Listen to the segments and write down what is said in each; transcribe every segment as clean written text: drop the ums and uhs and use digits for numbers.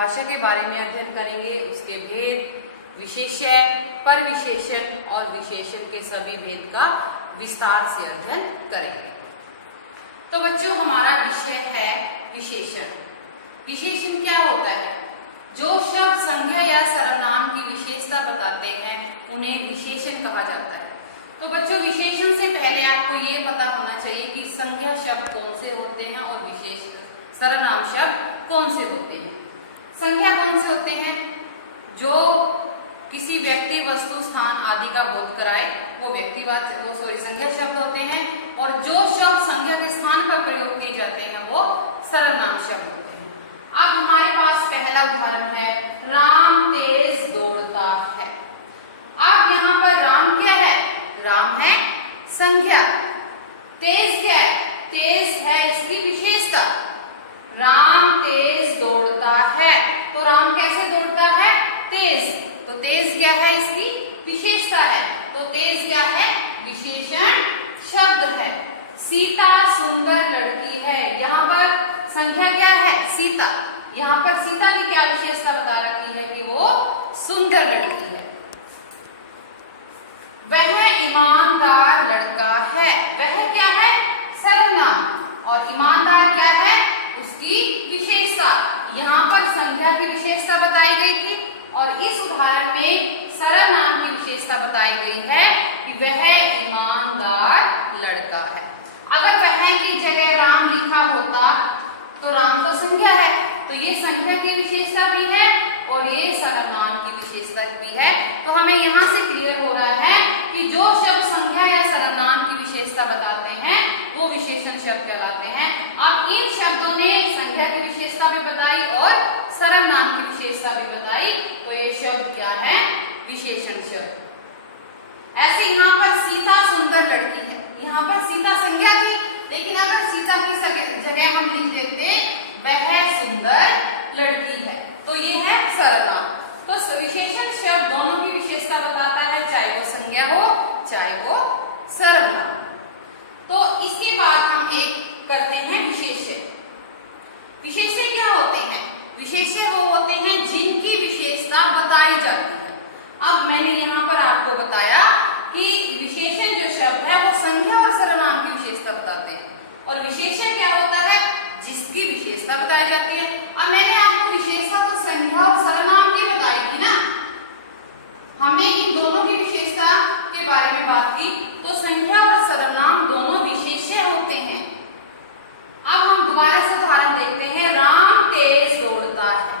भाषा के बारे में अध्ययन करेंगे, उसके भेद, विशेष्य, परविशेषण और विशेषण के सभी भेद का विस्तार से अध्ययन करेंगे। तो बच्चों, हमारा विषय है विशेषण। विशेषण क्या होता है? जो शब्द संज्ञा या सर्वनाम की विशेषता बताते हैं उन्हें विशेषण कहा जाता है। तो बच्चों, विशेषण से पहले आपको ये पता होना चाहिए कि संज्ञा शब्द कौन से होते हैं और सर्वनाम शब्द कौन से होते हैं। संज्ञा कौन से होते हैं? जो किसी व्यक्ति, वस्तु, स्थान आदि का बोध कराए वो संज्ञा शब्द होते हैं, और जो शब्द संज्ञा के स्थान पर प्रयोग किए जाते हैं वो सर्वनाम शब्द होते हैं। अब हमारे पास पहला उदाहरण है, राम तेज दौड़ता है। अब यहाँ पर राम क्या है? राम है संज्ञा। तेज क्या है? तेज है इसकी विशेषता। राम तेज दौड़ता है, तो राम कैसे दौड़ता है? तेज। तो तेज क्या है? इसकी विशेषता है। तो तेज क्या है? विशेषण शब्द है। सीता सुंदर लड़की है, यहाँ पर संज्ञा क्या है? सीता। यहाँ पर सीता की क्या विशेषता बता रखी है कि वो सुंदर लड़की है। वह ईमानदार लड़का है, वह क्या है? सर्वनाम, और ईमानदार क्या है? उसकी विशेषता। यहाँ पर संज्ञा की विशेषता बताई गई थी और इस उदाहरण में सर्वनाम की विशेषता बताई गई है कि वह ईमानदार लड़का है। अगर वह की जगह राम लिखा होता तो राम तो संज्ञा है, तो ये संज्ञा की विशेषता भी है और ये सर्वनाम की विशेषता भी है। तो हमें यहाँ से क्लियर हो रहा है कि जो शब्द संज्ञा या सर्वनाम की विशेषता बताते हैं वो विशेषण शब्द कहलाते हैं। अब इन शब्दों ने संज्ञा की विशेषता भी बताई और सर्वनाम की विशेषता भी बताई, तो ये शब्द क्या है? विशेषण शब्द। ऐसे यहाँ पर सीता सुंदर लड़की है, यहाँ पर सीता संज्ञा थी, लेकिन अगर सीता की जगह हम लिख देते वह सुंदर लड़की है, तो ये है सर्वनाम। तो विशेषण शब्द दोनों की विशेषता बताता है, चाहे वो संज्ञा हो चाहे वो सर्वनाम। तो इसके बाद हम एक करते हैं विशेष्य। विशेष्य क्या होते हैं? विशेष्य वो होते हैं जिनकी विशेषता बताई जाती है। अब मैंने यहाँ पर आपको बताया कि विशेषण जो शब्द है वो संज्ञा और सर्वनाम की विशेषता बताते हैं, और विशेषण क्या होता है? जिसकी विशेषता बताई जाती है। अब मैंने आपको विशेषता तो संज्ञा और सर्वनाम की बताई थी ना, हमने इन दोनों की विशेषता के बारे में बात की। तो संज्ञा और सर्वनाम दोनों विशेष्य होते हैं। अब हम दोबारा से उदाहरण देखते हैं, राम तेज दौड़ता है।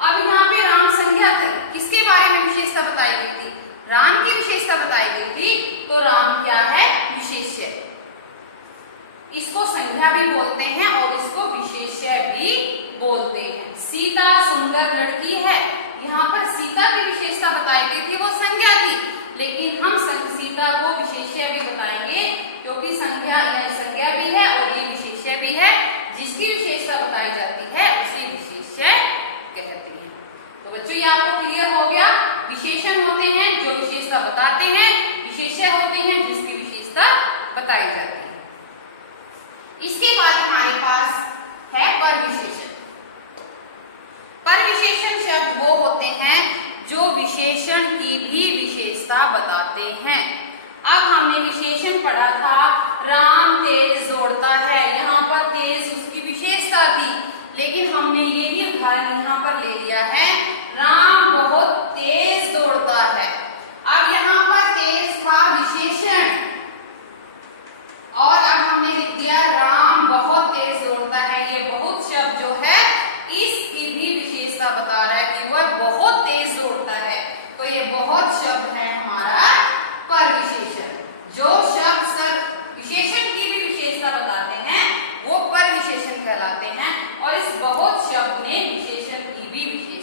अब यहाँ पे राम संज्ञा थी, किसके बारे में विशेषता बताई गई थी? राम की विशेषता बताई गई थी, तो राम क्या है? विशेष्य। इसको संज्ञा भी बोलते हैं और इसको विशेष्य भी बोलते हैं। सीता सुंदर लड़की है, यहाँ पर सीता की विशेषता बताई गई थी, वो संज्ञा थी, लेकिन हम सीता को विशेष्य भी बताएंगे क्योंकि संज्ञा भी है और ये विशेष्य भी है। जिसकी विशेषता बताई जाती है उसे विशेष्य कहते हैं। तो बच्चों, ये आपको क्लियर हो गया। विशेषण होते हैं जो विशेषता बताते हैं, विशेष्य होते हैं जिसकी विशेषता बताई जाती है। इसके बाद हमारे पास है परविशेषण। परविशेषण शब्द वो होते हैं जो विशेषण की भी विशेषता बताते हैं। अब हमने विशेषण पढ़ा था, राम तेज दौड़ता है, यहाँ पर तेज उसकी विशेषता थी, लेकिन हमने ये भी उदाहरण यहाँ पर ले लिया है, राम बहुत तेज दौड़ता है। अब यहाँ पर तेज था विशेषण और अब हमने लिख दिया राम बहुत तेज दौड़ता है। ये बहुत शब्द जो है इसकी भी विशेषता बता रहा है कि वह बहुत तेज दौड़ता है। तो ये बहुत शब्द है हमारा परविशेषण। जो शब्द विशेषण की भी विशेषता बताते हैं वो परविशेषण कहलाते हैं, और इस बहुत शब्द ने विशेषण की भी विशेषता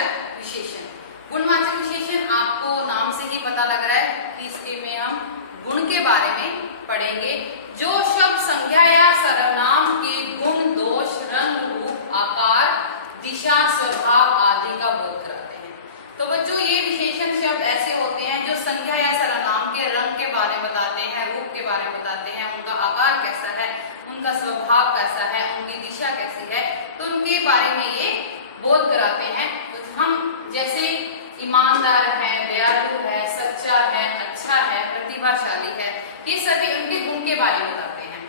गुणवाचक विशेषण। गुणवाचक विशेषण आपको नाम से ही पता लग रहा है कि इसके में हम गुण के बारे में पढ़ेंगे। जो शब्द संज्ञा या सर्वनाम के गुण, दोष, रंग, रूप, आकार, दिशा, स्वभाव आदि का बोध कराते हैं। तो बच्चों ये विशेषण शब्द ऐसे होते हैं जो संज्ञा या सर्वनाम के रंग के बारे में बताते हैं, रूप के बारे में बताते हैं, उनका आकार कैसा है, उनका स्वभाव कैसा है, उनकी दिशा कैसी है, तो उनके बारे में ये बोध कराते हैं। तो हम जैसे ईमानदार है, दयालु है, सच्चा है, अच्छा है, प्रतिभाशाली है, ये सभी उनके गुण के बारे में बताते हैं।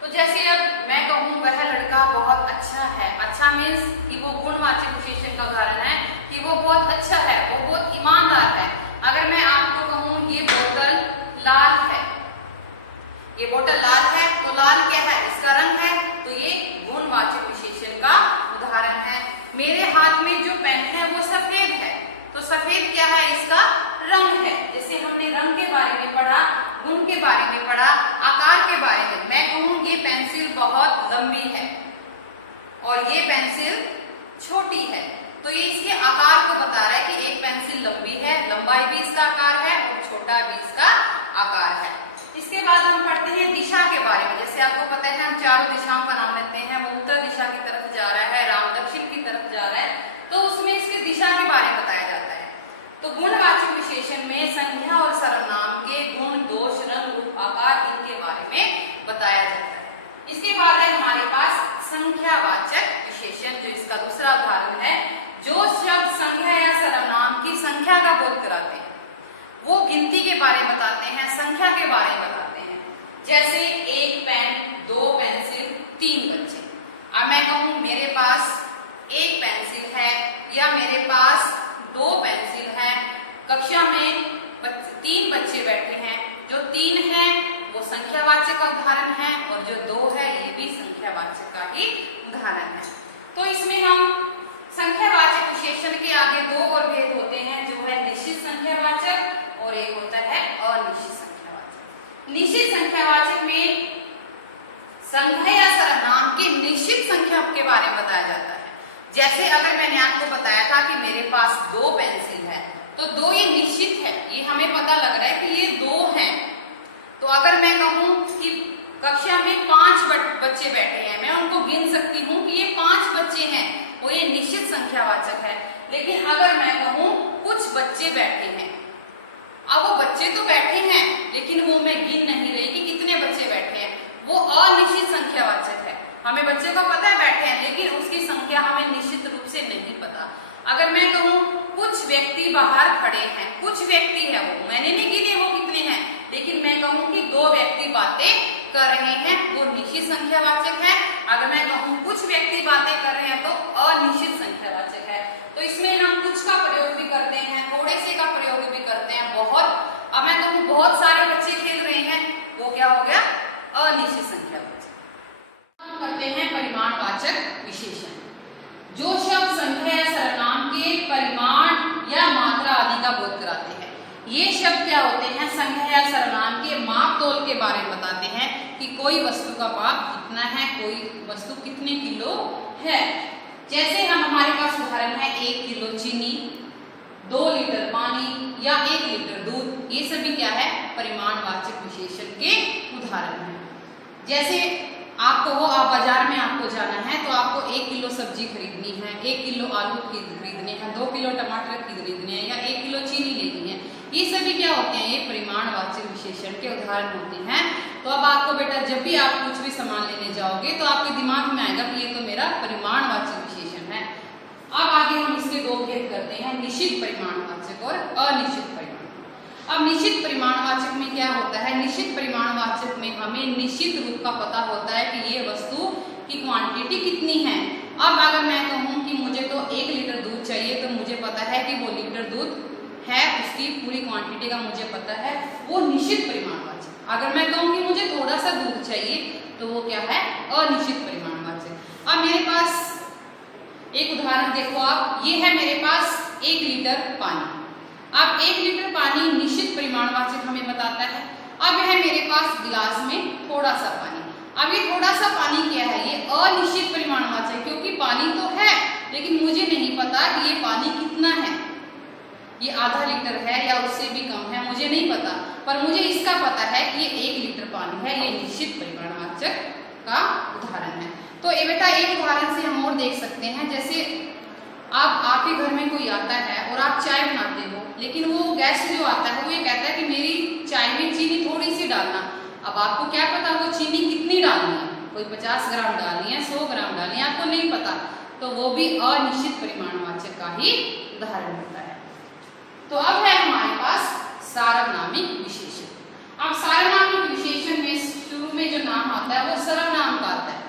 तो जैसे अब मैं कहूँ वह लड़का बहुत अच्छा है, अच्छा मीन्स कि वो गुणवाचक विशेषण का उदाहरण है कि वो बहुत अच्छा है, वो बहुत ईमानदार है। अगर मैं आपको कहूँ ये बोतल लाल है, ये बोतल लाल है, तो लाल क्या है, इसका रंग है, तो ये गुणवाचक विशेषण का उदाहरण है। मेरे हाथ में जो पेन है वो सफेद है, तो सफेद क्या है, इसका रंग है। जैसे हमने रंग के बारे में पढ़ा, गुण के बारे में पढ़ा, आकार के बारे में। मैं कहूँ ये पेंसिल बहुत लंबी है और ये पेंसिल छोटी है, तो ये इसके आकार को बता रहा है कि एक पेंसिल लंबी है, लंबाई भी इसका आकार है और छोटा भी इसका आकार है। इसके बाद हम पढ़ते हैं दिशा के बारे में। जैसे आपको पता है हम चारों दिशाओं का नाम लेते हैं, वो उत्तर दिशा की तरफ जा रहा है, राम दक्षिण की तरफ जा रहा है, तो उसमें इसकी दिशा के बारे में बताया जाता है। तो गुणवाचक विशेषण में संज्ञा और सर्वनाम के गुण, दोष, रंग, रूप, आकार इनके बारे में बताया जाता है। इसके बाद है हमारे पास संख्यावाचक विशेषण, जो इसका दूसरा उदाहरण है। जो शब्द संज्ञा या सर्वनाम की संख्या का बोध कराते हैं, वो गिनती के बारे में बताते हैं, संख्या के बारे में बताते हैं। जैसे एक पेन, दो पेंसिल, तीन बच्चे। अब मैं कहूँ मेरे पास एक पेंसिल है या मेरे पास दो पेंसिल है, कक्षा में तीन बच्चे बैठे हैं, जो तीन है वो संख्यावाचक का उदाहरण है और जो दो है ये भी संख्यावाचक का ही उदाहरण है। तो इसमें हम संख्यावाचक विशेषण के आगे दो और भेद होते हैं, जो है निश्चित संख्यावाचक और एक होता है अनिश्चित संख्यावाचक। निश्चित संख्यावाचक में संख्या या सर्वनाम की निश्चित संख्या के बारे में बताया जाता है। जैसे अगर मैंने आपको बताया था कि मेरे पास दो पेंसिल है, तो दो ये निश्चित है, ये हमें पता लग रहा है कि ये दो हैं। तो अगर मैं कहूँ कि कक्षा में 5 बच्चे बैठे हैं, मैं उनको गिन सकती हूँ कि ये 5 बच्चे हैं, वो ये निश्चित संख्यावाचक है। लेकिन अगर मैं कहूँ कुछ बच्चे बैठे हैं, अब वो बच्चे तो बैठे हैं लेकिन वो मैं गिन नहीं रही कि कितने बच्चे बैठे हैं, वो अनिश्चित संख्यावाचक है। हमें बच्चे को पता है बैठे हैं, लेकिन उसकी संख्या हमें निश्चित रूप से नहीं पता। अगर मैं कहूँ कुछ व्यक्ति बाहर खड़े हैं, कुछ व्यक्ति है, वो मैंने नहीं गिने वो कितने हैं, लेकिन मैं कहूँ कि दो व्यक्ति बातें कर रहे हैं, वो निश्चित संख्यावाचक है। अगर मैं कहूँ कुछ व्यक्ति बातें कर रहे हैं, तो अनिश्चित संख्यावाचक है। तो इसमें हम कुछ का प्रयोग भी करते हैं, थोड़े से का प्रयोग भी करते हैं, बहुत। अब मैं कहूँ बहुत सारे बच्चे खेल रहे हैं, वो क्या हो गया, अनिश्चित संख्यावाचक। हम करते हैं परिमाणवाचक विशेषण। जो शब्द संख्या या सर्वनाम के परिमाण या मात्रा आदि का बोध कराते हैं। ये शब्द क्या होते हैं, संख्या या सर्वनाम के माप तोल के बारे में बताते हैं कि कोई वस्तु का माप कितना है, कोई वस्तु कितने किलो है। जैसे हमारे पास उदाहरण है 1 किलो चीनी, 2 लीटर पानी या 1 लीटर दूध। ये सभी क्या है, परिमाणवाचक विशेषण के उदाहरण हैं। जैसे आपको हो, आप बाजार में आपको जाना है, तो आपको 1 किलो सब्जी खरीदनी है, 1 किलो आलू खरीदने हैं, 2 किलो टमाटर खरीदने हैं या 1 किलो चीनी लेनी है। ये सभी क्या होते हैं, ये परिमाणवाचक विशेषण के उदाहरण होते हैं। तो अब आपको बेटा जब भी आप कुछ भी सामान लेने जाओगे तो आपके दिमाग में आएगा कि ये तो मेरा परिमाणवाचक विशेषण है। अब आगे हम इसके दो भेद करते हैं, निश्चित परिमाणवाचक और अनिश्चित परिमाण। अब निश्चित परिमाणवाचक में क्या होता है, निश्चित परिमाणवाचक में हमें निश्चित रूप का पता होता है कि ये वस्तु की क्वांटिटी कितनी है। अब अगर मैं कहूँ कि मुझे तो 1 लीटर दूध चाहिए, तो मुझे पता है कि वो लीटर दूध है, उसकी पूरी क्वांटिटी का मुझे पता है, वो निश्चित परिमाणवाचक। अगर मैं कहूँ कि मुझे थोड़ा सा दूध चाहिए, तो वो क्या है, अनिश्चित परिमाणवाचक। अब मेरे पास एक उदाहरण देखो आप, ये है मेरे पास 1 लीटर पानी। अब 1 लीटर पानी निश्चित परिमाणवाचक हमें बताता है। अब है मेरे पास गिलास में थोड़ा सा पानी। अब ये थोड़ा सा पानी क्या है, ये अनिश्चित परिमाणवाचक, क्योंकि पानी तो है लेकिन मुझे नहीं पता कि ये पानी कितना है, ये आधा लीटर है या उससे भी कम है, मुझे नहीं पता, पर मुझे इसका पता है कि ये 1 लीटर पानी है। ये निश्चित परिमाणवाचक का उदाहरण है। तो ये बेटा एक उदाहरण से हम और देख सकते हैं, जैसे आप आपके घर में कोई आता है और आप चाय बनाते हो, लेकिन वो गेस्ट जो आता है वो ये कहता है कि मेरी चाय में चीनी थोड़ी सी डालना। अब आपको क्या पता वो चीनी कितनी डालनी है, कोई 50 ग्राम डालनी है, 100 ग्राम डालनी है, आपको नहीं पता, तो वो भी अनिश्चित परिमाणवाचक का ही उदाहरण होता है। तो अब है हमारे पास सार्वनामिक विशेषण। अब सार्वनामिक विशेषण में शुरू में जो नाम आता है वो सर्वनाम का आता है।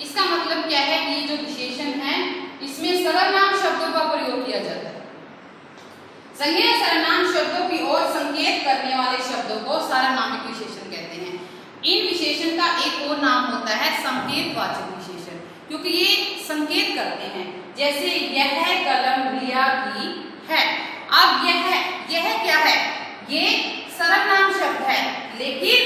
इसका मतलब क्या है कि ये जो विशेषण है इसमें सर्वनाम शब्दों का प्रयोग किया जाता है। संज्ञा सर्वनाम शब्दों की ओर संकेत करने वाले शब्दों को सार्वनामिक विशेषण कहते हैं। इन विशेषण का एक और नाम होता है संकेतवाचक विशेषण, क्योंकि ये संकेत करते हैं। जैसे यह कलम रिया की है। अब यह क्या है? ये सर्वनाम शब्द है, लेकिन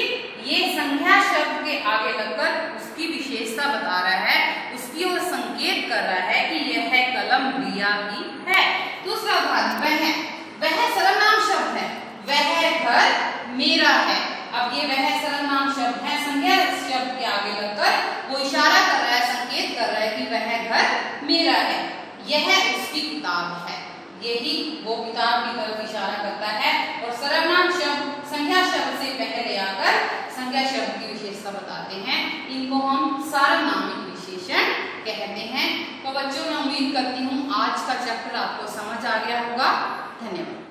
ये संज्ञा शब्द के आगे लगकर उसकी विशेषता बता रहा है, उसकी ओर संकेत कर रहा है कि यह कलम रिया की है। दूसरा उदाहरण वह सर्वनाम शब्द है, वह घर मेरा है। अब ये वह सर्वनाम शब्द है, संज्ञा शब्द के आगे लगकर वो इशारा कर रहा है, संकेत कर रहा है कि वह घर मेरा है। यह उसकी किताब है, यही वो किताब की तरफ इशारा करता है। और सर्वनाम शब्द संज्ञा शब्द से पहले आकर संज्ञा शब्द की विशेषता बताते हैं, इनको हम सार्वनामिक विशेषण कहते हैं। तो बच्चों मैं उम्मीद करती हूँ आज का चैप्टर आपको समझ आ गया होगा। धन्यवाद।